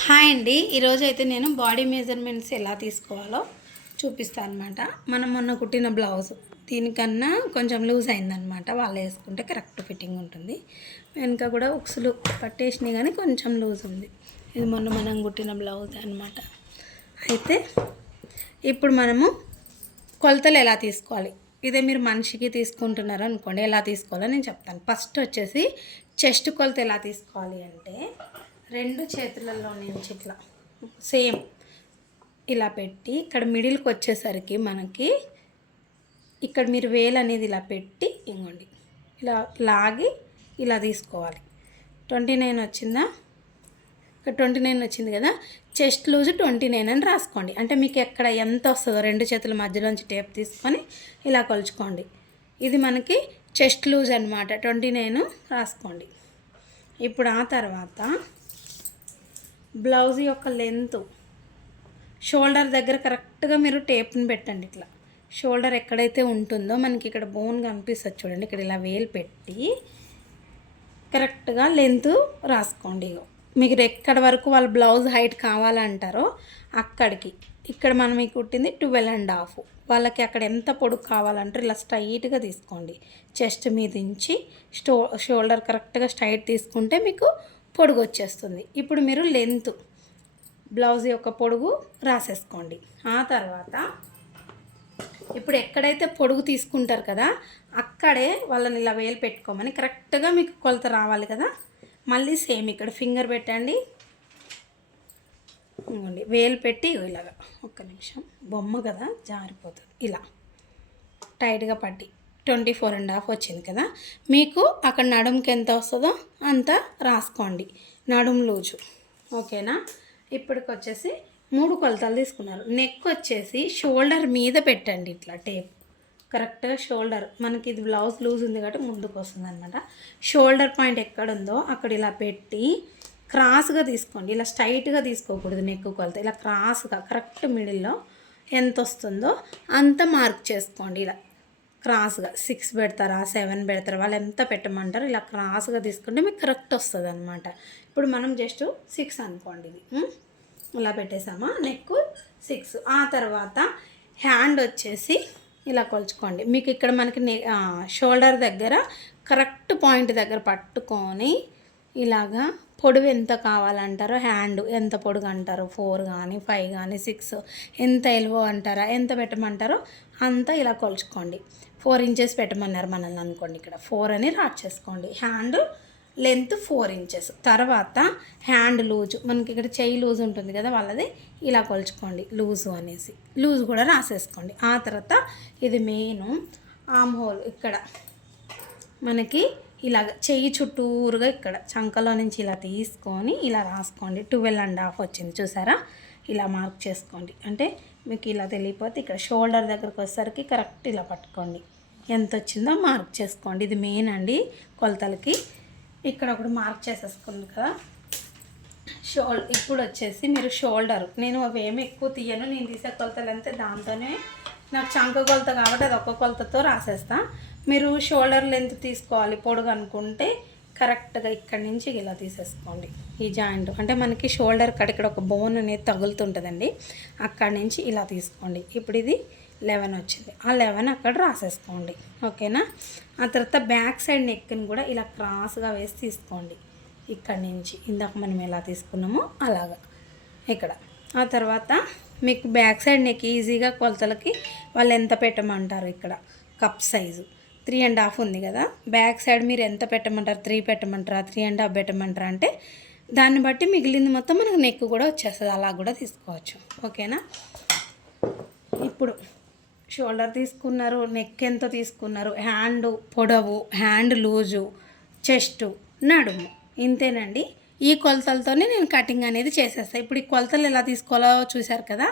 Hi అండి. ఈరోజు అయితే నేను బాడీ మెజర్మెంట్స్ ఎలా తీసుకోవాలో చూపిస్తాను అనమాట. మనం మొన్న కుట్టిన బ్లౌజ్ దీనికన్నా కొంచెం లూజ్ అయిందనమాట. వాళ్ళు వేసుకుంటే కరెక్ట్ ఫిట్టింగ్ ఉంటుంది. వెనక కూడా ఉక్సులు పట్టేసినాయి కానీ కొంచెం లూజ్ ఉంది. ఇది మొన్న మనం కుట్టిన బ్లౌజ్ అనమాట. అయితే ఇప్పుడు మనము కొలతలు ఎలా తీసుకోవాలి, ఇదే మీరు మనిషికి తీసుకుంటున్నారు అనుకోండి, ఎలా తీసుకోవాలో నేను చెప్తాను. ఫస్ట్ వచ్చేసి చెస్ట్ కొలత ఎలా తీసుకోవాలి అంటే, రెండు చేతులలో నుంచి ఇట్లా సేమ్ ఇలా పెట్టి ఇక్కడ మిడిల్కి వచ్చేసరికి మనకి ఇక్కడ మీరు వేలు అనేది ఇలా పెట్టి ఇంకోండి ఇలా లాగి ఇలా తీసుకోవాలి. 29 వచ్చిందా? ఇక్కడ 29 వచ్చింది కదా. చెస్ట్ లూజ్ 29 అని రాసుకోండి. అంటే మీకు ఎక్కడ ఎంత వస్తుందో రెండు చేతుల మధ్యలోంచి టేప్ తీసుకొని ఇలా కొలుచుకోండి. ఇది మనకి చెస్ట్ లూజ్ అనమాట. 29 రాసుకోండి. ఇప్పుడు ఆ తర్వాత బ్లౌజ్ యొక్క లెంత్ షోల్డర్ దగ్గర కరెక్ట్గా మీరు టేప్ని పెట్టండి. ఇట్లా షోల్డర్ ఎక్కడైతే ఉంటుందో మనకి ఇక్కడ బోన్ కనిపిస్తుంది చూడండి, ఇక్కడ ఇలా వేలు పెట్టి కరెక్ట్గా లెంత్ రాసుకోండి. మీకు ఎక్కడి వరకు వాళ్ళ బ్లౌజ్ హైట్ కావాలంటారో అక్కడికి, ఇక్కడ మనం మీకు కుట్టింది 12.5, వాళ్ళకి అక్కడ ఎంత పొడుగు కావాలంటారో ఇలా స్ట్రైట్గా తీసుకోండి. చెస్ట్ మీద నుంచి షోల్డర్ కరెక్ట్గా స్ట్రైట్ తీసుకుంటే మీకు పొడుగు వచ్చేస్తుంది. ఇప్పుడు మీరు లెంత్ బ్లౌజ్ యొక్క పొడుగు రాసేసుకోండి. ఆ తర్వాత ఇప్పుడు ఎక్కడైతే పొడుగు తీసుకుంటారు కదా అక్కడే వాళ్ళని ఇలా వేలు పెట్టుకోమని కరెక్ట్గా మీకు కొలత రావాలి కదా. మళ్ళీ సేమ్ ఇక్కడ ఫింగర్ పెట్టండి, ఇవ్వండి వేలు పెట్టి ఇలాగా ఒక్క నిమిషం, బొమ్మ కదా జారిపోతుంది, ఇలా టైట్గా పట్టి 24.5 వచ్చింది కదా. మీకు అక్కడ నడుముకి ఎంత వస్తుందో అంత రాసుకోండి, నడుము లూజు. ఓకేనా? ఇప్పటికి వచ్చేసి 3 కొలతలు తీసుకున్నారు. నెక్ వచ్చేసి షోల్డర్ మీద పెట్టండి ఇట్లా టేప్ కరెక్ట్గా. షోల్డర్ మనకి ఇది బ్లౌజ్ లూజ్ ఉంది కాబట్టి ముందుకు వస్తుంది అనమాట. షోల్డర్ పాయింట్ ఎక్కడుందో అక్కడ ఇలా పెట్టి క్రాస్గా తీసుకోండి. ఇలా స్ట్రైట్గా తీసుకోకూడదు. నెక్ కొలత ఇలా క్రాస్గా కరెక్ట్ మిడిల్లో ఎంత వస్తుందో అంత మార్క్ చేసుకోండి. ఇలా క్రాస్గా 6 పెడతారా 7 పెడతారా వాళ్ళు ఎంత పెట్టమంటారు, ఇలా క్రాస్గా తీసుకుంటే మీకు కరెక్ట్ వస్తుంది అనమాట. ఇప్పుడు మనం జస్ట్ 6 అనుకోండి, ఇది ఇలా పెట్టేసామా, నెక్ 6. ఆ తర్వాత హ్యాండ్ వచ్చేసి ఇలా కొలుచుకోండి. మీకు ఇక్కడ మనకి షోల్డర్ దగ్గర కరెక్ట్ పాయింట్ దగ్గర పట్టుకొని ఇలాగా పొడవు ఎంత కావాలంటారో, హ్యాండ్ ఎంత పొడుగు అంటారో, 4 కానీ 5 కానీ 6 ఎంత ఎల్వో అంటారా, ఎంత పెట్టమంటారో అంత ఇలా కొలుచుకోండి. 4 ఇంచెస్ పెట్టమన్నారు మనల్ని అనుకోండి, ఇక్కడ 4 అని రాట్ చేసుకోండి. Hand length 4 inches. తర్వాత హ్యాండ్ లూజు మనకి ఇక్కడ చెయ్యి లూజ్ ఉంటుంది కదా వాళ్ళది, ఇలా కొలుచుకోండి లూజు అనేసి, లూజ్ కూడా రాసేసుకోండి. ఆ తర్వాత ఇది మెయిన్ ఆమ్ హోల్, ఇక్కడ మనకి ఇలాగ చెయ్యి చుట్టూరుగా ఇక్కడ చంకలో నుంచి ఇలా తీసుకొని ఇలా రాసుకోండి. 12.5 వచ్చింది చూసారా, ఇలా మార్క్ చేసుకోండి. అంటే మీకు ఇలా తెలియకపోతే ఇక్కడ షోల్డర్ దగ్గరకు వచ్చేసరికి కరెక్ట్ ఇలా పట్టుకోండి, ఎంత వచ్చిందో మార్క్ చేసుకోండి. ఇది మెయిన్ అండి కొలతలకి. ఇక్కడ ఒకటి మార్క్ చేసేసుకుంది కదా ఇప్పుడు వచ్చేసి మీరు షోల్డర్, నేను అవేమి ఎక్కువ తీయను, నేను తీసే కొలతలు అంతే, దాంతోనే నాకు చంక కొలత కాబట్టి అది ఒక్క కొలతతో రాసేస్తా. మీరు షోల్డర్ లెంత్ తీసుకోవాలి పొడుగు అనుకుంటే కరెక్ట్గా ఇక్కడి నుంచి ఇలా తీసేసుకోండి. ఈ జాయింట్ అంటే మనకి షోల్డర్ కడ ఇక్కడ ఒక బోన్ అనేది తగులుతుంటుందండి, అక్కడి నుంచి ఇలా తీసుకోండి. ఇప్పుడు ఇది 11 వచ్చింది, ఆ 11 అక్కడ రాసేసుకోండి. ఓకేనా? ఆ తర్వాత బ్యాక్ సైడ్ నెక్ని కూడా ఇలా క్రాస్గా వేసి తీసుకోండి. ఇక్కడి నుంచి ఇందాక మనం ఎలా తీసుకున్నామో అలాగా ఇక్కడ. ఆ తర్వాత మీకు బ్యాక్ సైడ్ నెక్ ఈజీగా కొలతలకి వాళ్ళు ఎంత పెట్టమంటారు, ఇక్కడ కప్ సైజు 3.5 ఉంది కదా, బ్యాక్ సైడ్ మీరు ఎంత పెట్టమంటారు, 3 పెట్టమంటారా 3.5 పెట్టమంటారా అంటే దాన్ని బట్టి మిగిలింది మొత్తం మనకు నెక్ కూడా వచ్చేస్తుంది, అలా కూడా తీసుకోవచ్చు. ఓకేనా? ఇప్పుడు షోల్డర్ తీసుకున్నారు, నెక్ ఎంత తీసుకున్నారు, హ్యాండ్ పొడవు, హ్యాండ్ లూజు, చెస్టు, నడుము, ఇంతేనండి. ఈ కొలతలతోనే నేను కటింగ్ అనేది చేసేస్తాను. ఇప్పుడు ఈ కొలతలు ఎలా తీసుకోవాలో చూశారు కదా,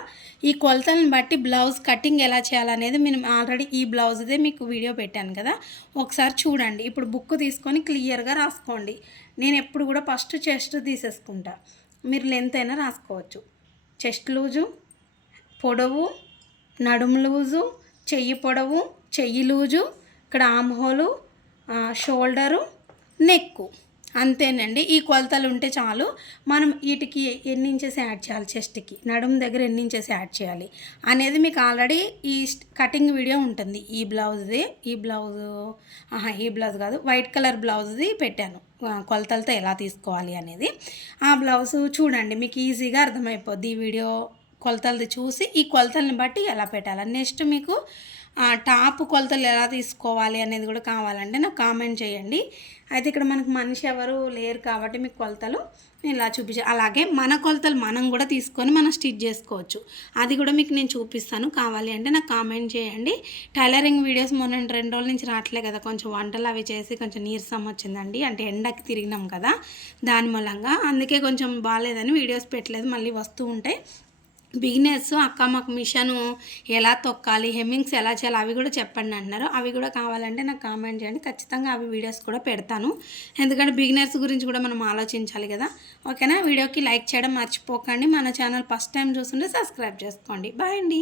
ఈ కొలతలను బట్టి బ్లౌజ్ కటింగ్ ఎలా చేయాలనేది నేను ఆల్రెడీ ఈ బ్లౌజ్దే మీకు వీడియో పెట్టాను కదా, ఒకసారి చూడండి. ఇప్పుడు బుక్ తీసుకొని క్లియర్గా రాసుకోండి. నేను ఎప్పుడు కూడా ఫస్ట్ చెస్ట్ తీసేసుకుంటా, మీరు లెంత్ అయినా రాసుకోవచ్చు. చెస్ట్ లూజు, పొడవు, నడుము లూజు, చెయ్యి పొడవు, చెయ్యి లూజు, ఇక్కడ ఆమ్ హోలు, షోల్డరు, నెక్కు, అంతేనండి. ఈ కొలతలు ఉంటే చాలు. మనం వీటికి ఎన్ని ఇంచెస్ యాడ్ చేయాలి, చెస్ట్‌కి నడుము దగ్గర ఎన్ని ఇంచెస్ యాడ్ చేయాలి అనేది మీకు ఆల్రెడీ ఈ కటింగ్ వీడియో ఉంటుంది. ఈ బ్లౌజ్‌ది, ఈ బ్లౌజ్ కాదు, వైట్ కలర్ బ్లౌజ్‌ది పెట్టాను. కొలతలతో ఎలా తీసుకోవాలి అనేది. ఆ బ్లౌజు చూడండి, మీకు ఈజీగా అర్థమైపోద్ది. ఈ వీడియో కొలతలది చూసి ఈ కొలతల్ని బట్టి ఎలా పెట్టాలి. నెక్స్ట్ మీకు టాప్ కొలతలు ఎలా తీసుకోవాలి అనేది కూడా కావాలంటే నాకు కామెంట్ చేయండి. అయితే ఇక్కడ మనకు మనిషి ఎవరు లేరు కాబట్టి మీకు కొలతలు నేను ఇలా చూపించాను. అలాగే మన కొలతలు మనం కూడా తీసుకొని మనం స్టిచ్ చేసుకోవచ్చు. అది కూడా మీకు నేను చూపిస్తాను. కావాలి అంటే నాకు కామెంట్ చేయండి. టైలరింగ్ వీడియోస్ మొన్న 2 రోజుల నుంచి రావట్లే కదా, కొంచెం వంటలు అవి చేసి కొంచెం నీరసం వచ్చిందండి. అంటే ఎండకి తిరిగినాం కదా, దాని మూలంగా అందుకే కొంచెం బాగాలేదని వీడియోస్ పెట్టలేదు. మళ్ళీ వస్తూ ఉంటాయి. బిగినర్స్ అక్క మాకు మిషను ఎలా తొక్కాలి, హెమ్మింగ్స్ ఎలా చేయాలి అవి కూడా చెప్పండి అంటున్నారు. అవి కూడా కావాలంటే నాకు కామెంట్ చేయండి. ఖచ్చితంగా అవి వీడియోస్ కూడా పెడతాను. ఎందుకంటే బిగినర్స్ గురించి కూడా మనం ఆలోచించాలి కదా. ఓకేనా? వీడియోకి లైక్ చేయడం మర్చిపోకండి. మన ఛానల్ ఫస్ట్ టైం చూస్తుంటే సబ్స్క్రైబ్ చేసుకోండి. బాయ్ అండి.